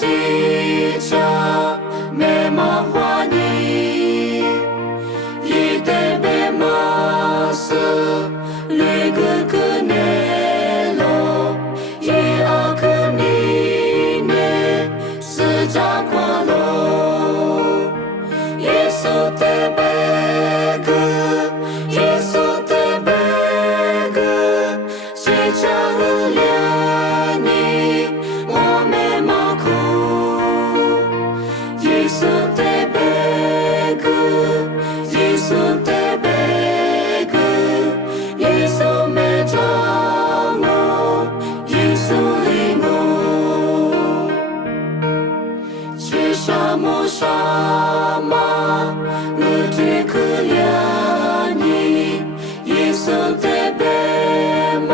记着美满花你，一代美满是绿个个内罗，一阿个你呢是扎瓜罗，耶稣的贝格，耶稣的贝格，记着连你我没毛哭，耶稣的贝格，耶稣的贝格，耶稣没着我，耶稣领我，接下莫沙玛，我最可怜你，耶稣的贝玛，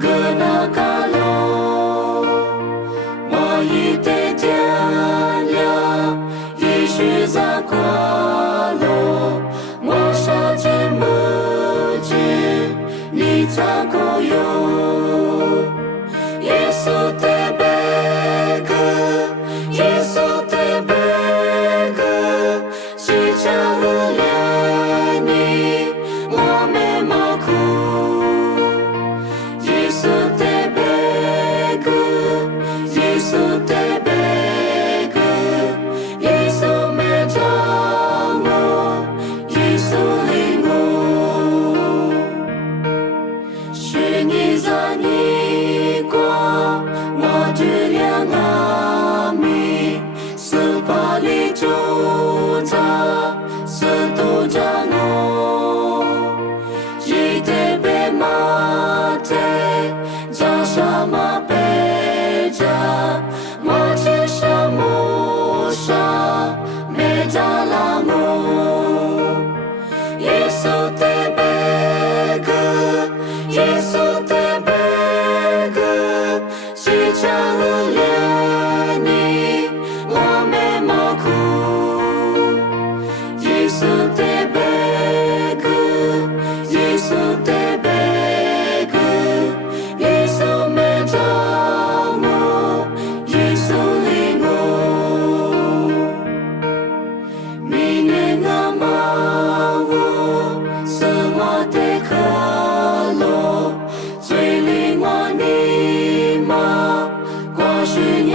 格那卡罗，我一代天亮，也许在挂罗，我杀进木子，你在过有，耶稣的贝格，耶稣的贝格，记着连你我没毛哭，耶稣的贝格，耶稣的贝格，耶稣没着我，耶稣领我，是你在你过，我的两阿弥，是巴黎主扎，是都扎我，一代贝马特，扎什么贝扎，我只是木沙，没扎拉我，耶稣的贝格，耶稣的贝格，记着连你我没毛哭，耶稣的贝格，耶稣的贝格，耶稣没着我，耶稣领我，明年我马我是我的可罗，最令我你嘛，过去年。